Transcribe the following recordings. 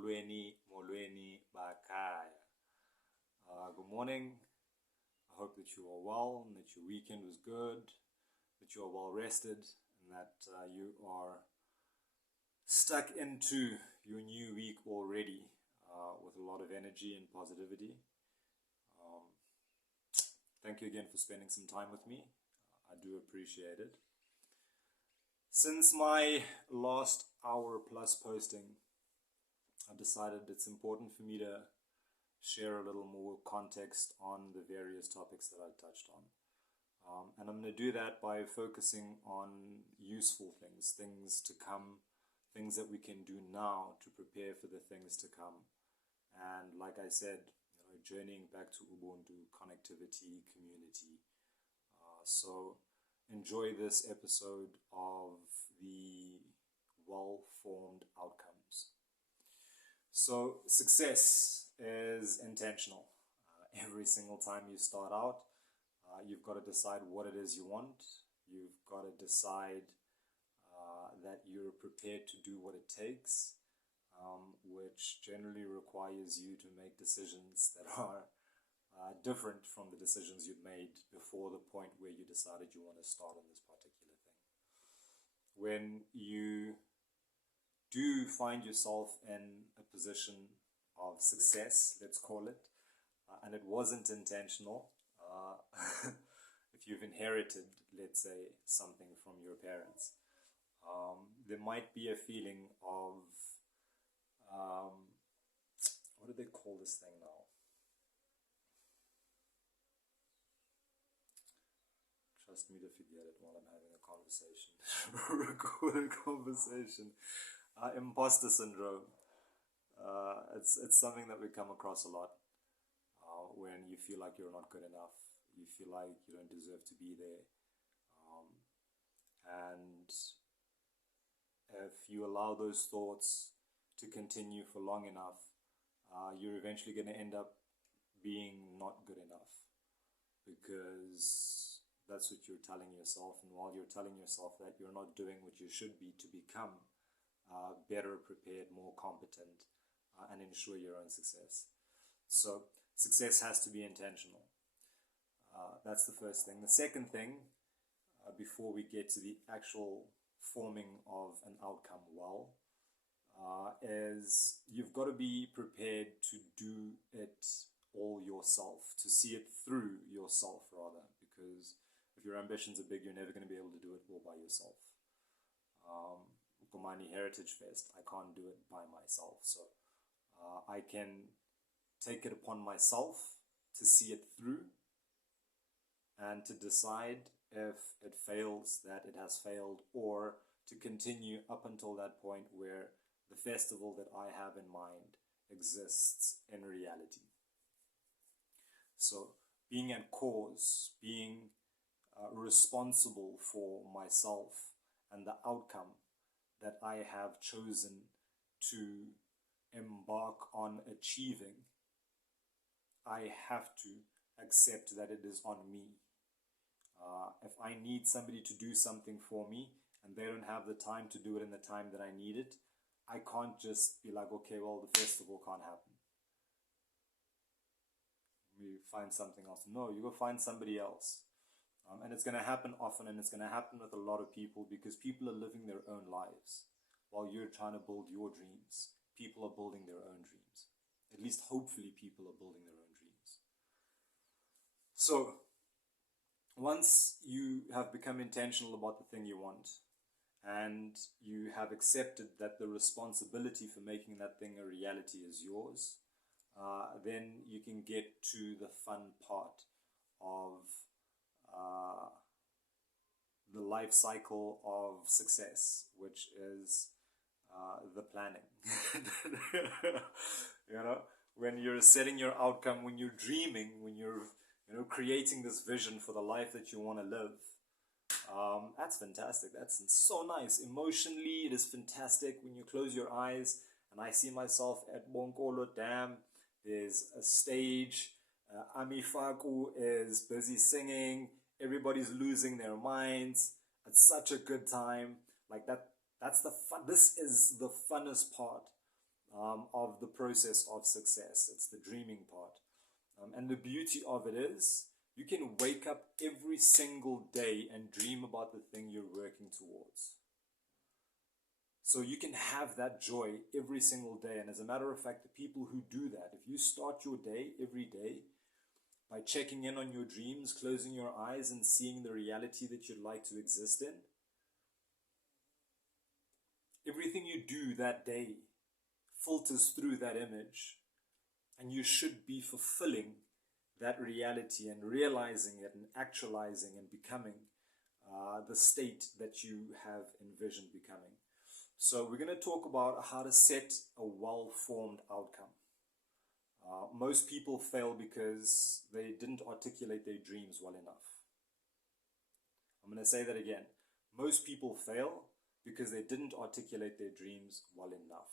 molweni bakaya. Good morning. I hope that you are well and that your weekend was good, that you are well rested, and that you are stuck into your new week already with a lot of energy and positivity. Thank you again for spending some time with me. I do appreciate it. Since my last hour plus posting, I decided it's important for me to share a little more context on the various topics that I touched on. And I'm going to do that by focusing on useful things, things to come, things that we can do now to prepare for the things to come. And like I said, journeying back to Ubuntu, connectivity, community. So enjoy this episode of the well-formed outcomes. So success is intentional. Every single time you start out, you've got to decide what it is you want. You've got to decide that you're prepared to do what it takes, which generally requires you to make decisions that are different from the decisions you'd made before the point where you decided you want to start on this particular thing. When you do find yourself in a position of success, let's call it, and it wasn't intentional, if you've inherited, let's say, something from your parents, there might be a feeling of, what do they call this thing now? Trust me to forget it while I'm having a conversation, recorded conversation. Imposter syndrome. It's something that we come across a lot when you feel like you're not good enough. You feel like you don't deserve to be there. And if you allow those thoughts to continue for long enough, you're eventually going to end up being not good enough, because that's what you're telling yourself. And while you're telling yourself that, you're not doing what you should be to become better prepared, more competent, and ensure your own success. So success has to be intentional. That's the first thing. The second thing, before we get to the actual forming of an outcome well, is you've got to be prepared to do it all yourself, to see it through yourself rather, because if your ambitions are big, you're never going to be able to do it all by yourself. Komani Heritage Fest, I can't do it by myself, so I can take it upon myself to see it through and to decide if it fails, that it has failed, or to continue up until that point where the festival that I have in mind exists in reality. So being at cause, being responsible for myself and the outcome that I have chosen to embark on achieving, I have to accept that it is on me. If I need somebody to do something for me and they don't have the time to do it in the time that I need it, I can't just be like, okay, well, the festival can't happen. We find something else. No, you go find somebody else. And it's going to happen often, and it's going to happen with a lot of people, because people are living their own lives while you're trying to build your dreams. People are building their own dreams. At least hopefully people are building their own dreams. So once you have become intentional about the thing you want, and you have accepted that the responsibility for making that thing a reality is yours, then you can get to the fun part of the life cycle of success, which is the planning. When you're setting your outcome, when you're dreaming, when you're creating this vision for the life that you want to live, that's fantastic. That's so nice. Emotionally, it is fantastic when you close your eyes and I see myself at Bonkolo Dam. There's a stage. Amifaku is busy singing. Everybody's losing their minds. It's such a good time. Like that. That's the fun. This is the funnest part of the process of success. It's the dreaming part. And the beauty of it is you can wake up every single day and dream about the thing you're working towards. So you can have that joy every single day. And as a matter of fact, the people who do that, if you start your day every day by checking in on your dreams, closing your eyes and seeing the reality that you'd like to exist in, everything you do that day filters through that image, and you should be fulfilling that reality and realizing it and actualizing and becoming the state that you have envisioned becoming. So we're going to talk about how to set a well-formed outcome. Most people fail because they didn't articulate their dreams well enough. I'm going to say that again. Most people fail because they didn't articulate their dreams well enough.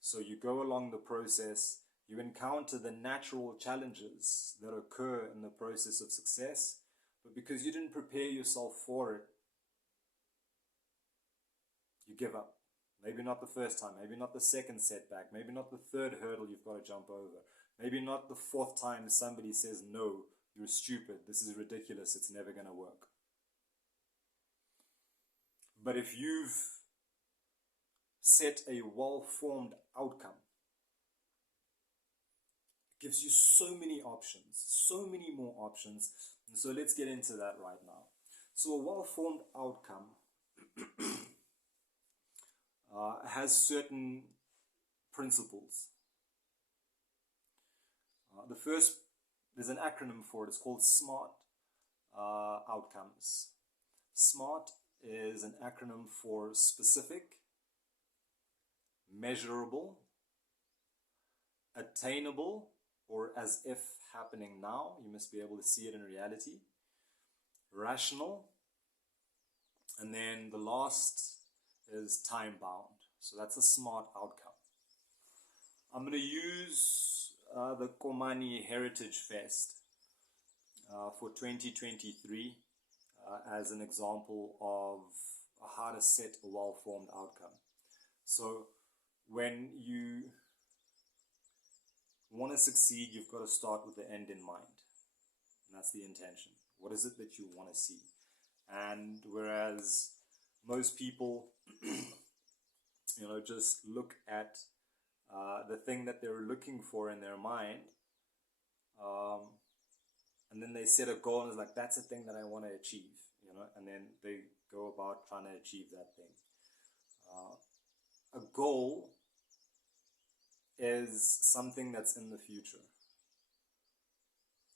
So you go along the process, you encounter the natural challenges that occur in the process of success, but because you didn't prepare yourself for it, you give up. Maybe not the first time, maybe not the second setback, maybe not the third hurdle you've got to jump over, maybe not the fourth time somebody says, no, you're stupid, this is ridiculous, it's never going to work. But if you've set a well-formed outcome, it gives you so many options, so many more options. And so let's get into that right now. So a well-formed outcome has certain principles. The first, there's an acronym for it. It's called SMART outcomes. SMART is an acronym for specific, measurable, attainable, or as if happening now, you must be able to see it in reality, rational, and then the last is time bound. So that's a SMART outcome. I'm going to use the Komani Heritage Fest for 2023 as an example of how to set a well-formed outcome. So when you want to succeed, you've got to start with the end in mind. And that's the intention. What is it that you want to see? And whereas most people, just look at the thing that they're looking for in their mind, and then they set a goal and it's like, that's the thing that I want to achieve, and then they go about trying to achieve that thing. A goal is something that's in the future.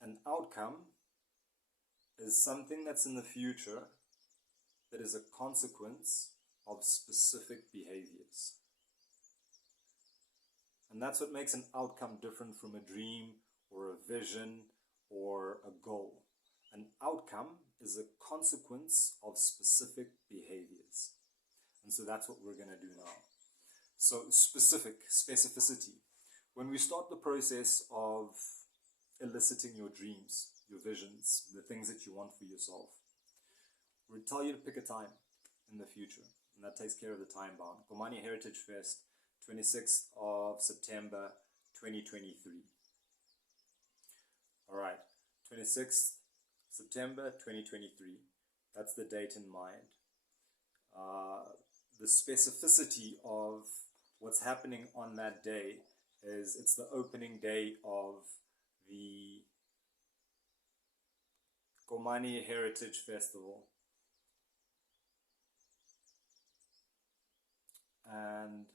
An outcome is something that's in the future that is a consequence of specific behaviors. And that's what makes an outcome different from a dream or a vision or a goal. An outcome is a consequence of specific behaviors. And so that's what we're going to do now. So specificity. When we start the process of eliciting your dreams, your visions, the things that you want for yourself, we'll tell you to pick a time in the future. And that takes care of the time bound. Komani Heritage Fest, 26th of September, 2023. All right, 26th September, 2023. That's the date in mind. The specificity of what's happening on that day is it's the opening day of the Komani Heritage Festival. And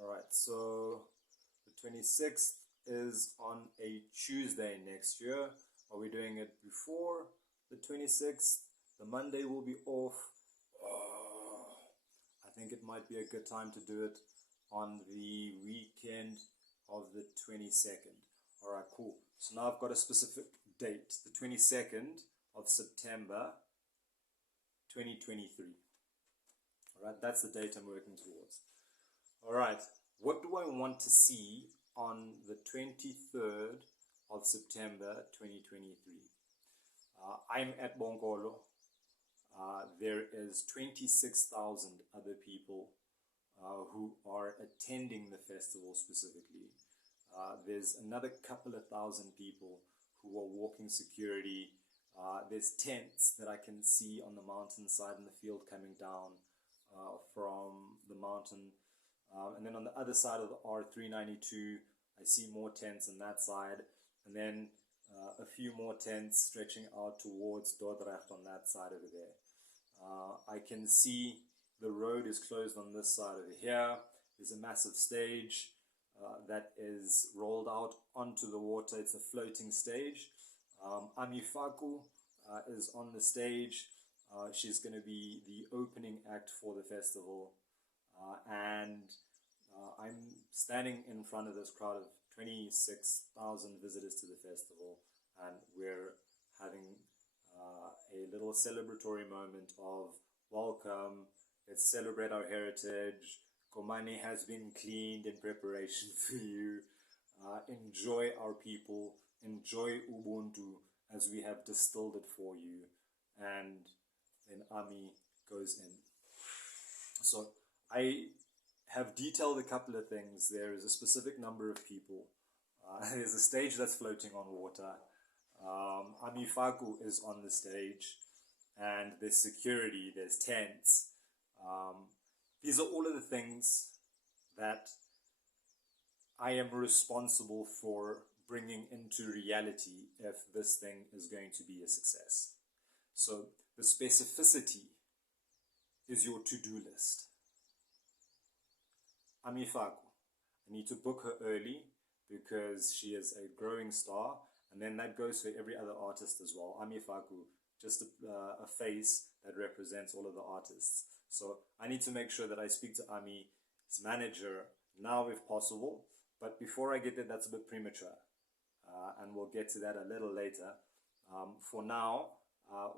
alright, so the 26th is on a Tuesday next year. Are we doing it before the 26th? The Monday will be off. I think it might be a good time to do it on the weekend of the 22nd. Alright, cool. So now I've got a specific date, the 22nd of September 2023. Alright, that's the date I'm working towards. Alright, what do I want to see on the 23rd of September 2023? I'm at Bonkolo. There is 26,000 other people who are attending the festival specifically. There's another couple of thousand people who are walking security. There's tents that I can see on the mountainside in the field coming down from the mountain. And then on the other side of the R392, I see more tents on that side. And then a few more tents stretching out towards Dordrecht on that side over there. I can see the road is closed on this side over here. There's a massive stage that is rolled out onto the water. It's a floating stage. Ami Faku is on the stage. She's going to be the opening act for the festival. And I'm standing in front of this crowd of 26,000 visitors to the festival. And we're having a little celebratory moment of welcome. Let's celebrate our heritage. Komani has been cleaned in preparation for you. Enjoy our people. Enjoy Ubuntu as we have distilled it for you. And then Ami goes in. So I have detailed a couple of things. There is a specific number of people. There's a stage that's floating on water. Ami Faku is on the stage. And there's security, there's tents. These are all of the things that I am responsible for bringing into reality if this thing is going to be a success. So the specificity is your to-do list. Ami Faku, I need to book her early because she is a growing star, and then that goes for every other artist as well. Ami Faku, just a face that represents all of the artists. So I need to make sure that I speak to Ami's manager now if possible. But before I get there, that's a bit premature. And we'll get to that a little later. For now,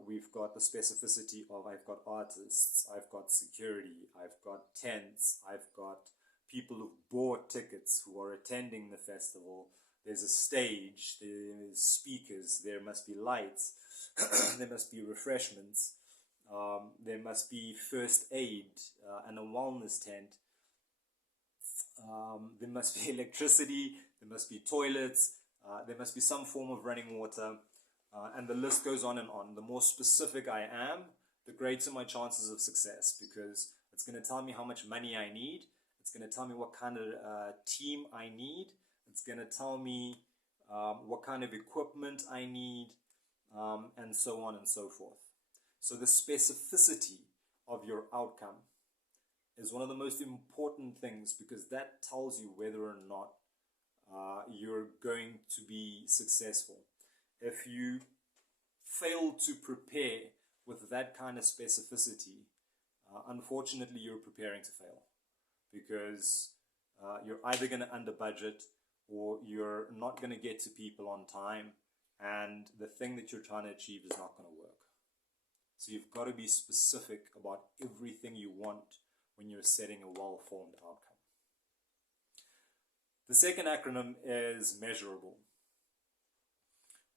we've got the specificity of I've got artists, I've got security, I've got tents, I've got people who've bought tickets who are attending the festival. There's a stage, there's speakers, there must be lights, there must be refreshments. There must be first aid and a wellness tent. There must be electricity. There must be toilets. There must be some form of running water. And the list goes on and on. The more specific I am, the greater my chances of success, because it's going to tell me how much money I need. It's going to tell me what kind of team I need. It's going to tell me what kind of equipment I need, and so on and so forth. So the specificity of your outcome is one of the most important things, because that tells you whether or not you're going to be successful. If you fail to prepare with that kind of specificity, unfortunately you're preparing to fail, because you're either going to under budget or you're not going to get to people on time, and the thing that you're trying to achieve is not going to work. So you've got to be specific about everything you want when you're setting a well-formed outcome. The second acronym is measurable.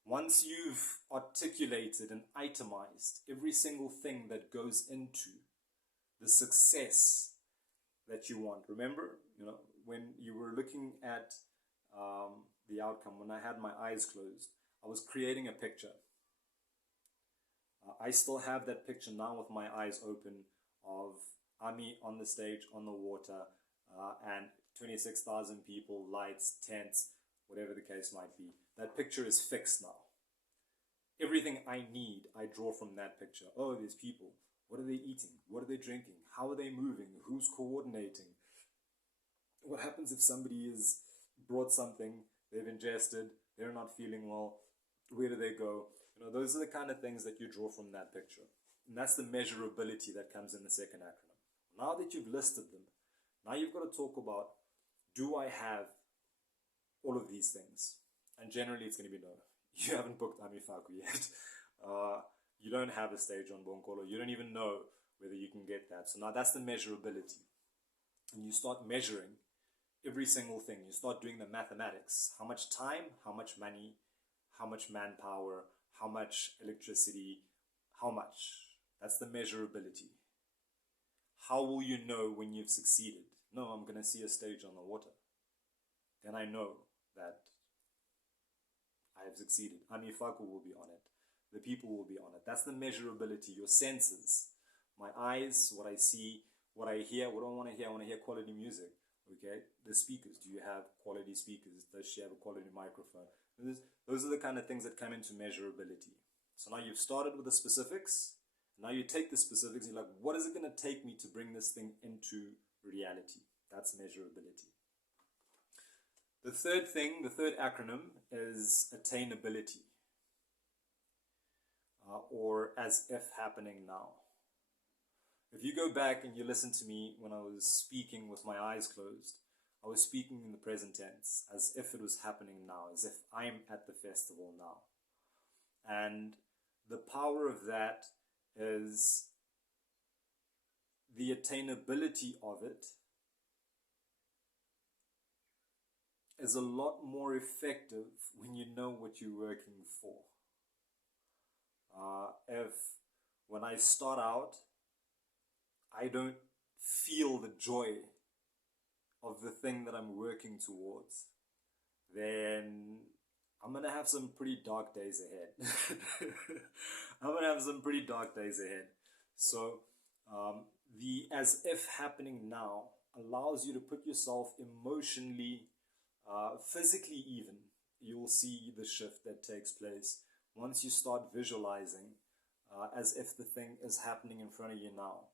Once you've articulated and itemized every single thing that goes into the success that you want. Remember, when you were looking at the outcome, when I had my eyes closed, I was creating a picture. I still have that picture now with my eyes open of Ami on the stage, on the water, and 26,000 people, lights, tents, whatever the case might be. That picture is fixed now. Everything I need, I draw from that picture. Oh, there's people. What are they eating? What are they drinking? How are they moving? Who's coordinating? What happens if somebody has brought something, they've ingested, they're not feeling well? Where do they go? Those are the kind of things that you draw from that picture. And that's the measurability that comes in the second acronym. Now that you've listed them, now you've got to talk about, do I have all of these things? And generally it's going to be no. You haven't booked Ami Faku yet. You don't have a stage on Bonkolo. You don't even know whether you can get that. So now that's the measurability. And you start measuring every single thing. You start doing the mathematics. How much time, how much money, how much manpower, how much electricity, how much. That's the measurability. How will you know when you've succeeded? No, I'm going to see a stage on the water. Then I know that I have succeeded. Amifaku will be on it. The people will be on it. That's the measurability, your senses. My eyes, what I see, what I hear. What do I want to hear? I want to hear quality music. Okay, the speakers. Do you have quality speakers? Does she have a quality microphone? Those are the kind of things that come into measurability. So now you've started with the specifics. Now you take the specifics. You're like, what is it going to take me to bring this thing into reality? That's measurability. The third thing, the third acronym is attainability, or as if happening now. If you go back and you listen to me when I was speaking with my eyes closed, I was speaking in the present tense, as if it was happening now, as if I'm at the festival now. And the power of that is the attainability of it is a lot more effective when you know what you're working for. If when I start out, I don't feel the joy of the thing that I'm working towards, then I'm going to have some pretty dark days ahead. I'm going to have some pretty dark days ahead. So the as if happening now allows you to put yourself emotionally, physically even. You'll see the shift that takes place once you start visualizing as if the thing is happening in front of you now.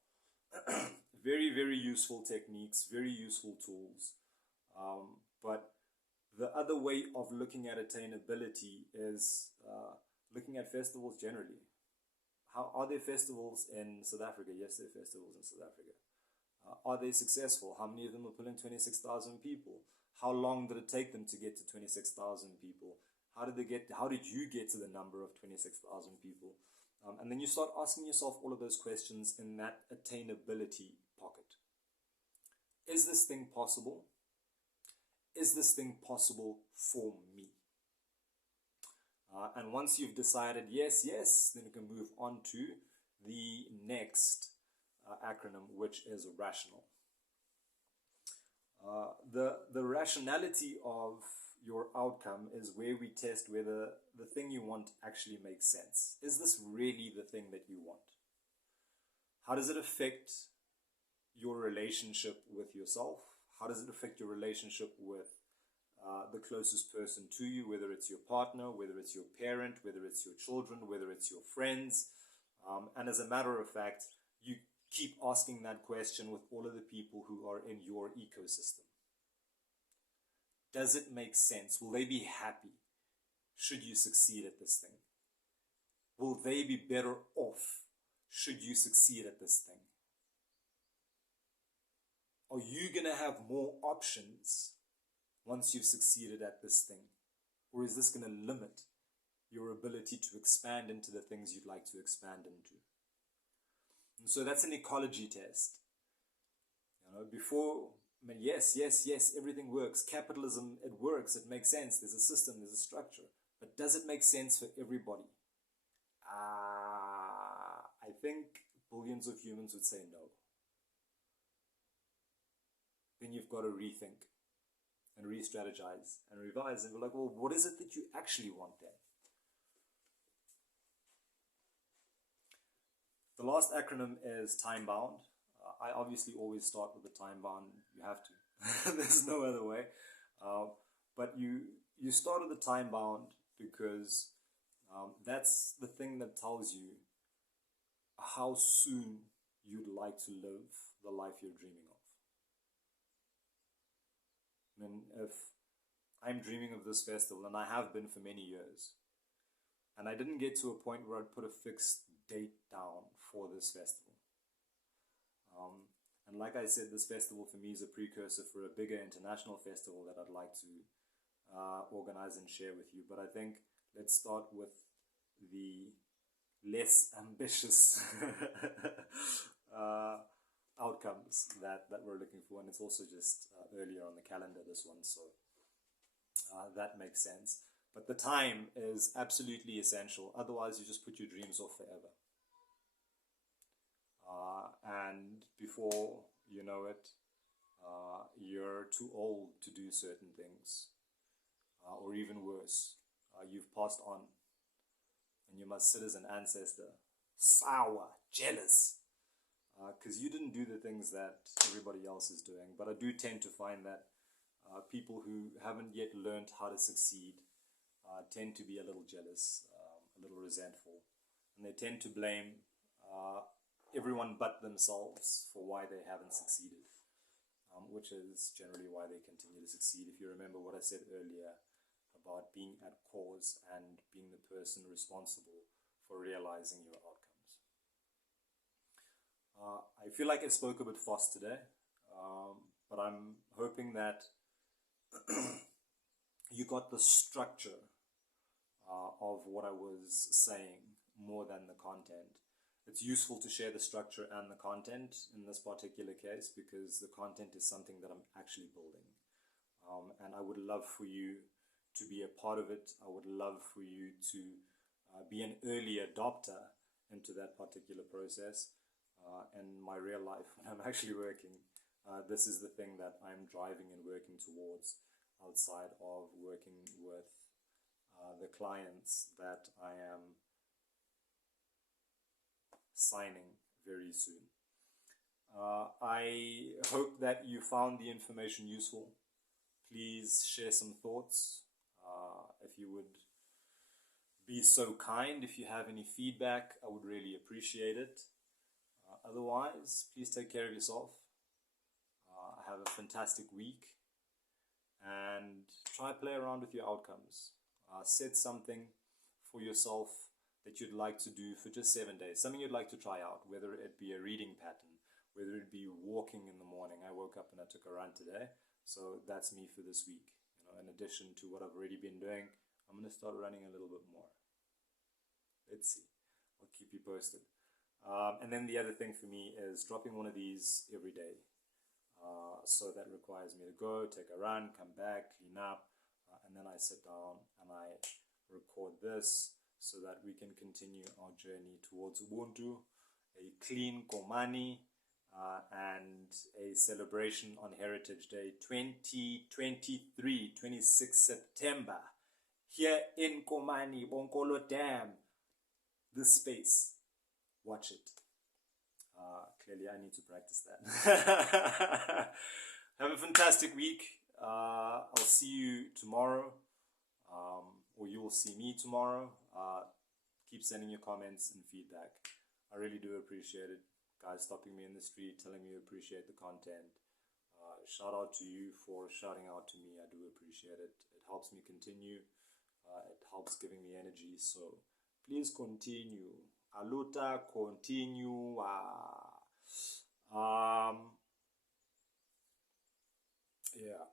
Very, very useful techniques, very useful tools. But the other way of looking at attainability is looking at festivals generally. How are there festivals in South Africa? Yes, there are festivals in South Africa. Are they successful? How many of them are pulling 26,000 people? How long did it take them to get to 26,000 people? How did you get to the number of 26,000 people? And then you start asking yourself all of those questions in that attainability pocket. Is this thing possible? Is this thing possible for me? And once you've decided yes, then you can move on to the next acronym, which is rational. The rationality of your outcome is where we test whether the thing you want actually makes sense. Is this really the thing that you want? How does it affect your relationship with yourself? How does it affect your relationship with the closest person to you, whether it's your partner, whether it's your parent, whether it's your children, whether it's your friends? And as a matter of fact, you keep asking that question with all of the people who are in your ecosystem. Does it make sense? Will they be happy should you succeed at this thing? Will they be better off should you succeed at this thing? Are you going to have more options once you've succeeded at this thing? Or is this going to limit your ability to expand into the things you'd like to expand into? And so that's an ecology test. Yes, everything works. Capitalism, it works, it makes sense. There's a system, there's a structure. But does it make sense for everybody? I think billions of humans would say no. Then you've got to rethink and re-strategize and revise and be like, well, what is it that you actually want then? The last acronym is time-bound. I obviously always start with the time-bound. You have to. There's no other way. But you start with the time-bound because that's the thing that tells you how soon you'd like to live the life you're dreaming of. I mean, if I'm dreaming of this festival, and I have been for many years, and I didn't get to a point where I'd put a fixed date down for this festival. And like I said, this festival for me is a precursor for a bigger international festival that I'd like to organize and share with you. But I think let's start with the less ambitious outcomes that we're looking for. And it's also just earlier on the calendar, this one, so that makes sense. But the time is absolutely essential. Otherwise, you just put your dreams off forever. And before you know it, you're too old to do certain things, or even worse, you've passed on, and you must sit as an ancestor, sour, jealous, because you didn't do the things that everybody else is doing. But I do tend to find that people who haven't yet learned how to succeed tend to be a little jealous, a little resentful, and they tend to blame everyone but themselves for why they haven't succeeded, which is generally why they continue to succeed. If you remember what I said earlier about being at cause and being the person responsible for realizing your outcomes. I feel like I spoke a bit fast today, but I'm hoping that you got the structure of what I was saying more than the content. It's useful to share the structure and the content in this particular case because the content is something that I'm actually building. And I would love for you to be a part of it. I would love for you to be an early adopter into that particular process. And my real life, when I'm actually working, this is the thing that I'm driving and working towards outside of working with the clients that I am signing very soon. I hope that you found the information useful. Please share some thoughts. If you would be so kind, if you have any feedback, I would really appreciate it. Otherwise, please take care of yourself. Have a fantastic week and try play around with your outcomes. Set something for yourself that you'd like to do for just 7 days, something you'd like to try out, whether it be a reading pattern, whether it be walking in the morning. I woke up and I took a run today, so that's me for this week. In addition to what I've already been doing, I'm going to start running a little bit more. Let's see. I'll keep you posted. And then the other thing for me is dropping one of these every day. So that requires me to go, take a run, come back, clean up, and then I sit down and I record this so that we can continue our journey towards Ubuntu, a clean Komani, and a celebration on Heritage Day 2023, 26 September, here in Komani, Bonkolo Dam. This space, watch it. Clearly I need to practice that. Have a fantastic week. I'll see you tomorrow, or you will see me tomorrow. Keep sending your comments and feedback. I really do appreciate it. Guys stopping me in the street, telling me you appreciate the content. Shout out to you for shouting out to me. I do appreciate it. It helps me continue. It helps giving me energy. So please continue. Aluta continua. Yeah.